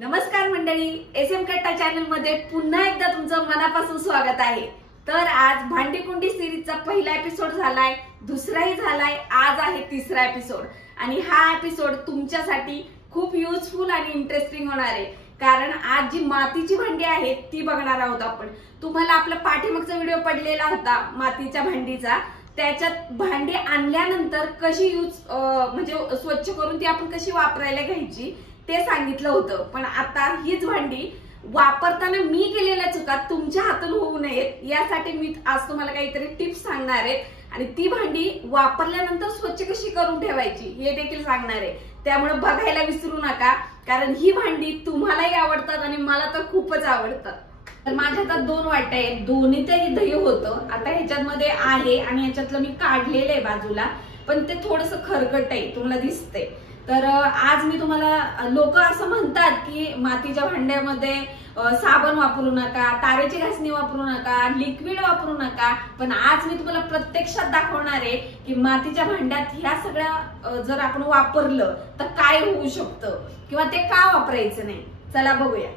नमस्कार मंडळी, एसएम कट्टा चॅनल मध्ये पुन्हा एकदा तुमचं मनापासून स्वागत आहे। तर आज भांडी कुंडी सिरीजचा पहिला एपिसोड झालाय, दुसराही झालाय, आज आहे तिसरा एपिसोड। आणि हा एपिसोड तुमच्यासाठी खूप युजफुल आणि इंटरेस्टिंग होणार आहे, कारण आज जी मातीची भांडी आहेत ती बघणार आहोत आपण। तुम्हाला आपला पाठीमागचा व्हिडिओ पडलेला होता मातीच्या भांडीचा, त्याच्यात भांडी आणल्यानंतर कशी म्हणजे स्वच्छ करून ती आपण कशी वापरायला घ्यायची ते सांगितलं होतं। पण आता हीच भांडी वापरताना मी केलेल्या चुका तुमच्या हातून होऊ नयेत यासाठी मी आज तुम्हाला काहीतरी टिप्स सांगणार आहे, आणि ती भांडी वापरल्यानंतर स्वच्छ कशी करून ठेवायची हे देखील सांगणार आहे। त्यामुळे बघायला विसरू नका, कारण ही भांडी तुम्हालाही आवडतात आणि मला तर खूपच आवडतात। तर माझ्या हातात दोन वाट्या आहेत, दोन्हीतही दही होतं। आता ह्याच्यामध्ये आहे आणि ह्याच्यातलं मी काढलेलं आहे बाजूला, पण ते थोडंसं खरकट आहे, तुम्हाला दिसतंय। तर आज मी तुम्हाला, लोक असं म्हणतात की मातीच्या भांड्यामध्ये साबण वापरू नका, तारेची घासणी वापरू नका, लिक्विड वापरू नका, पण आज मी तुम्हाला प्रत्यक्षात दाखवणार आहे की मातीच्या भांड्यात ह्या सगळ्या जर आपण वापरलं तर काय होऊ शकतं किंवा ते का वापरायचं नाही। चला बघूया।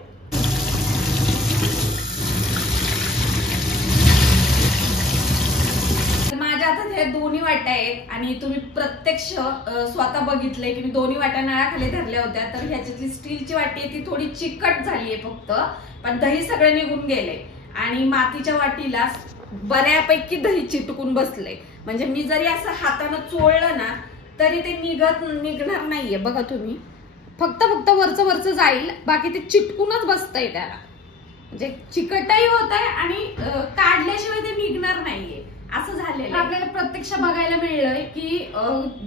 माझ्या हातात हे दोन्ही वाट्या आहेत आणि तुम्ही प्रत्यक्ष स्वतः बघितलंय की मी दोन्ही वाट्या नळाखाली धरल्या होत्या। तर ह्याच्यातली स्टीलची वाटी आहे ती थोडी चिकट झालीये फक्त, पण दही सगळं निघून गेले। आणि मातीच्या वाटीला बऱ्यापैकी दही चिटकून बसले, म्हणजे मी जरी असं हाताने चोळलं ना तरी ते निघणार नाहीये। बघा तुम्ही, फक्त वरचं जाईल, बाकी ते चिटकूनच बसतंय त्याला, म्हणजे चिकटही होत आहे आणि काढल्याशिवाय ते निघणार नाहीये असं झालेलं। आपल्याला प्रत्यक्ष बघायला मिळलंय की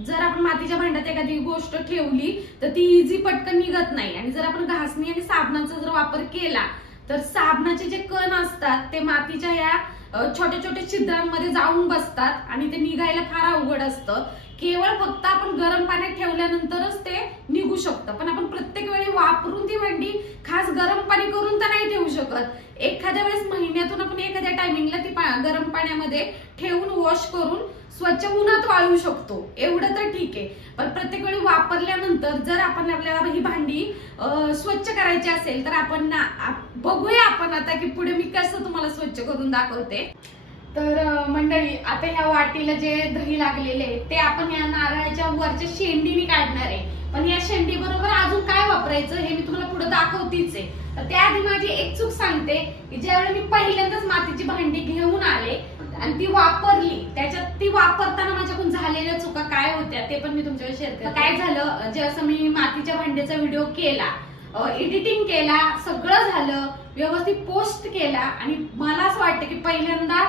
जर आपण मातीच्या भांड्यात एखादी गोष्ट ठेवली तर ती इझी पटकन निघत नाही, आणि जर आपण घासणी आणि साबणाचा जर वापर केला तर साबणाचे जे कण असतात ते मातीच्या या छोट्या छोट्या छिद्रांमध्ये जाऊन बसतात आणि ते निघायला फार अवघड असतं। केवळ फक्त आपण गरम पाण्यात ठेवल्यानंतरच ते निघू शकतं, पण आपण प्रत्येक वेळी वापरून ती भांडी खास गरम पाणी करून तर नाही ठेवू शकत। एखाद्या वेळेस महिन्यातून आपण एखाद्या टायमिंगला ती गरम पाण्यामध्ये ठेवून वॉश करून स्वच्छ उन्हात वाळू शकतो, एवढं तर ठीक आहे। पण प्रत्येक वेळी वापरल्यानंतर जर आपल्याला ही भांडी स्वच्छ करायची असेल तर आपण बघूया आपण आता की पुढे मी कसं तुम्हाला स्वच्छ करून दाखवते। तर मंडळी, आता ह्या वाटीला जे दही लागलेले ते आपण या नारळाच्या वरच्या शेंडीने काढणार आहे, पण या शेंडी बरोबर अजून काय वापरायचं हे मी तुम्हाला पुढे दाखवतीच आहे। तर त्याआधी माझी एक चूक सांगते की ज्यावेळी मी पहिल्यांदाच मातीची भांडी घेऊन आले आणि ती वापरली, त्याच्यात ती वापरताना माझ्याकडून झालेल्या चुका काय होत्या ते पण मी तुमच्यावर शेअर करते। काय झालं, जसं मी मातीच्या भांड्याचा व्हिडिओ केला, एडिटिंग केला, सगळं झालं, व्यवस्थित पोस्ट केला, आणि मला असं वाटतं की पहिल्यांदा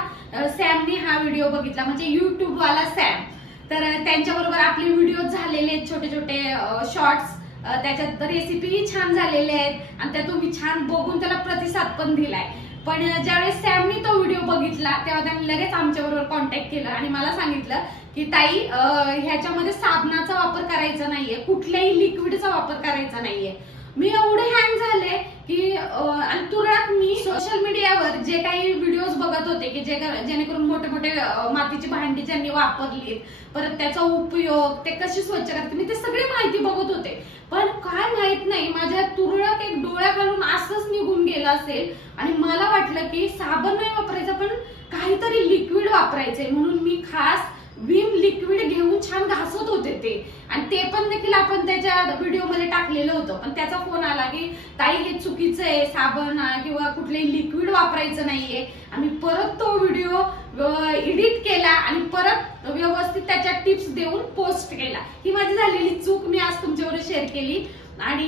सॅमने हा व्हिडिओ बघितला, म्हणजे युट्यूब वाला सॅम। तर त्यांच्याबरोबर आपले व्हिडिओ झालेले आहेत, छोटे छोटे शॉर्ट्स, त्याच्यात रेसिपीही छान झालेले आहेत आणि त्या तुम्ही छान बघून त्याला प्रतिसाद पण दिलाय। पण ज्यावेळेस सॅमने तो व्हिडिओ बघितला तेव्हा त्यांनी लगेच आमच्याबरोबर कॉन्टॅक्ट केलं आणि मला सांगितलं की ताई, ह्याच्यामध्ये साबणाचा वापर करायचा नाहीये, कुठल्याही लिक्विडचा वापर करायचा नाहीये। मी एवढे हँग झाले की आणि तुरळक मी सोशल मीडियावर जे काही व्हिडिओज बघत होते की जेणेकरून मोठे मोठे मातीची भांडी ज्यांनी वापरली, परत त्याचा उपयोग, ते कशी स्वच्छ करते, मी ते सगळी माहिती बघत होते। पण काय माहित नाही, माझ्या तुरळक एक डोळ्या घालून असंच निघून गेलं असेल आणि मला वाटलं की साबण नाही वापरायचं पण काहीतरी लिक्विड वापरायचंय, म्हणून मी खास विम लिक्विड घेऊन छान घासत होते ते, आणि ते पण देखील आपण त्याच्या व्हिडिओमध्ये टाकलेलं होतं। पण त्याचा फोन आला की ताई हे चुकीचं आहे, साबण किंवा कुठलेही लिक्विड वापरायचं नाहीये। आम्ही परत तो व्हिडिओ एडिट केला आणि परत व्यवस्थित त्याच्या टिप्स देऊन पोस्ट केला। ही माझी झालेली चूक मी आज तुमच्याबरोबर शेअर केली, आणि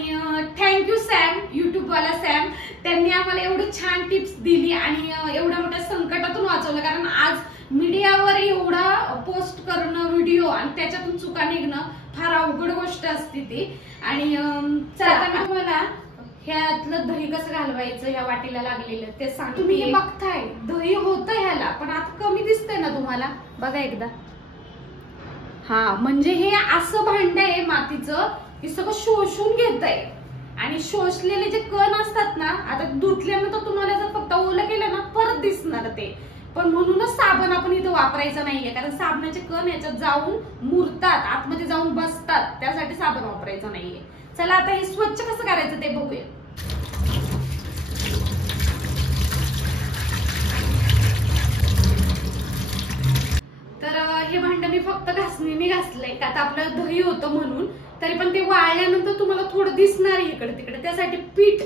थँक्यू सॅम, युट्यूब वाला सॅम, त्यांनी आम्हाला एवढी छान टिप्स दिली आणि एवढ्या मोठ्या संकटातून वाचवलं। कारण आज मीडियावर एवढा पोस्ट करणं व्हिडिओ आणि त्याच्यातून चुका निघणं फार अवघड गोष्ट असते ती। आणि चला मी तुम्हाला ह्यातलं दही कसं घालवायचं ह्या वाटीला लागलेलं ते सांग। तुम्ही हे बघताय दही होतं ह्याला, पण आता कमी दिसतंय ना तुम्हाला, बघा एकदा। हा, म्हणजे हे असं भांड आहे मातीचं की सगळं शोषून घेतंय, आणि शोषलेले जे कण असतात ना, आता धुतल्यानंतर तुम्हाला जर फक्त ओलं केलं ना परत दिसणार ते, पण म्हणूनच साबण आपण इथं वापरायचा नाहीये, कारण साबणाचे कण याच्यात जाऊन मुरतात, आतमध्ये जाऊन बसतात, त्यासाठी साबण वापरायचं नाहीये। चला आता हे स्वच्छ कसं करायचं ते बघूया। होतं म्हणून, तरी पण ते वाळल्यानंतर तुम्हाला थोडं दिसणार इकडे तिकडे. त्यासाठी पीठ,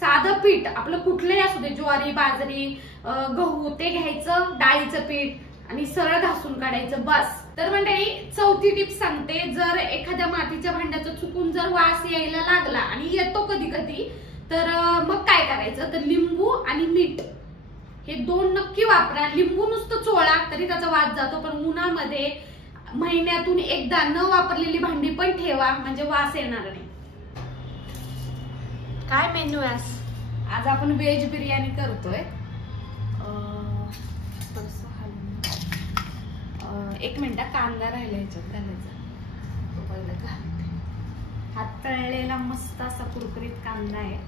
साधं पीठ आपलं कुठलंही असू दे, ज्वारी, बाजरी, गहू, ते घ्यायचं, डाळीचं पीठ आणि सरळ घासून काढायचं बस. तर मंडळी चौथी टिप सांगते, जर एखाद्या मातीच्या भांड्याचा चुकून जर वास यायला लागला आणि येतो कधी कधी, तर मग काय करायचं, तर लिंबू आणि मीठ हे 2 नक्की वापरा. लिंबू नुसतं चोळा तरी त्याचा वास जातो, पण उन्हामध्ये महिन्यातून एकदा न वापरलेली भांडी पण ठेवा, म्हणजे वास येणार नाही. काय मेन्यू आहे आज आपण व्हेज बिर्याणी करतोय. एक मिनिट, कांदा राहिला ह्याच्यात घालायचा. हात तळलेला मस्त असा कुरकुरीत कांदा आहे.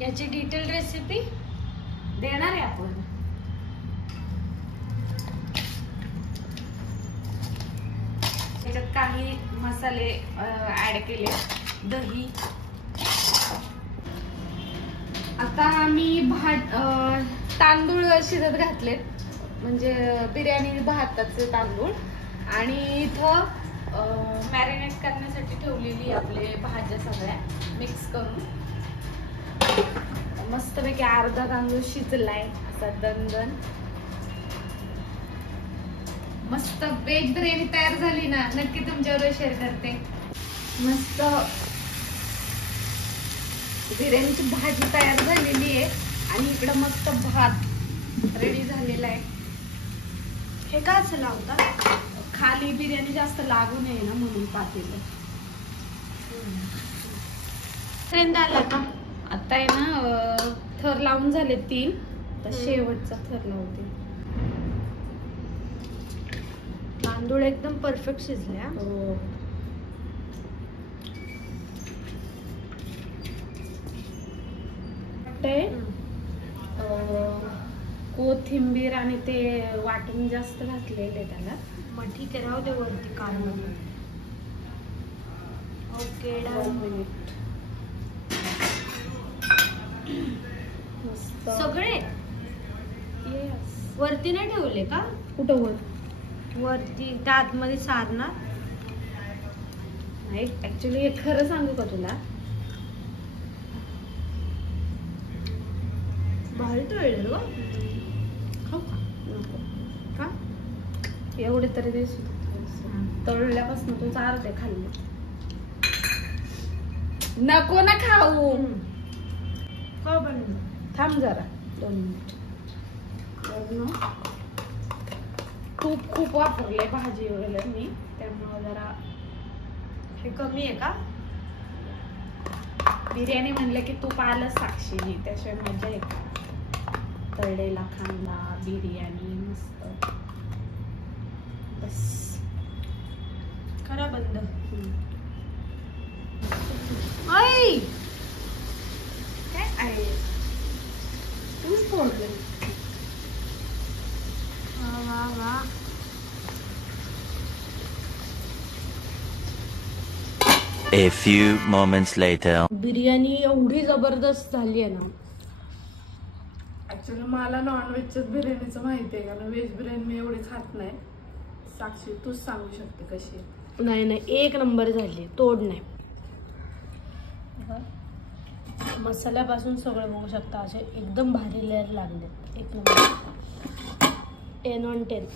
याची डिटेल रेसिपी देणार आहे आपण. त्याच्यात काही मसाले ऍड केले, दही. आता मी तांदूळ शिजत घातलेत, म्हणजे बिर्याणी भाताचे तांदूळ. आणि इथं मॅरिनेट करण्यासाठी ठेवलेली आपले भाज्या सगळ्या मिक्स करून मस्तपैकी अर्धा तांदूळ शिजलाय असा दणदण. मस्त व्हेज बिर्याणी तयार झाली ना, नक्की तुमच्याबरोबर शेअर करते. मस्त बिर्याणीची भाजी तयार झालेली आहे आणि इकडं मस्त भात रेडी झालेला आहे. हे काय असं लावतात? खाली बिर्याणी जास्त लागू नये ना म्हणून पातेलं. ट्रेंड आला का? आता आहे ना थर लावून झाले 3, तर शेवटचा थर लावते. तांदूळ एकदम परफेक्ट शिजले. हो. कोथिंबीर आणि ते वाटून जास्त घातलेले त्याला. मग ठीक आहे, राहू दे वरती काढून. ओके, सगळे वरती नाही ठेवले का? कुठं वरती त्या आतमध्ये सारणार नाही. ऍक्च्युली हे खरं सांगू का तुला, भारी तळले ग. खाऊ का? नको का? एवढे तरी दिवस तळल्यापासून तू चारत आहे खाल्ले. नको ना खाऊ. थांब जरा 2 मिनिट. तूप खूप वापरले भाजी वगैरे मी, त्यामुळे जरा हे कमी आहे का? बिर्याणी म्हणलं की तूप आलं साक्षीने, त्याशिवाय मजा येते. तळलेला कांदा, बिर्याणी मस्त. बस करा बंद. आई काय आहे, तूच फोडलं. वा वा. A few moments later. Biryani एवढी जबरदस्त झाली आहे ना. ऍक्च्युली मला नॉनव्हेजच्याच बिर्याणीचं माहिती आहे, कारण व्हेज बिर्याणी मी एवढी खात नाही. साक्षी तूच सांगू शकते कशी आहे. नाही नाही, 1 नंबर झाली, तोड नाही. मसाल्यापासून सगळं बघू शकता, असे एकदम भारी लेअर लागले. 1 नंबर, 10 on 10.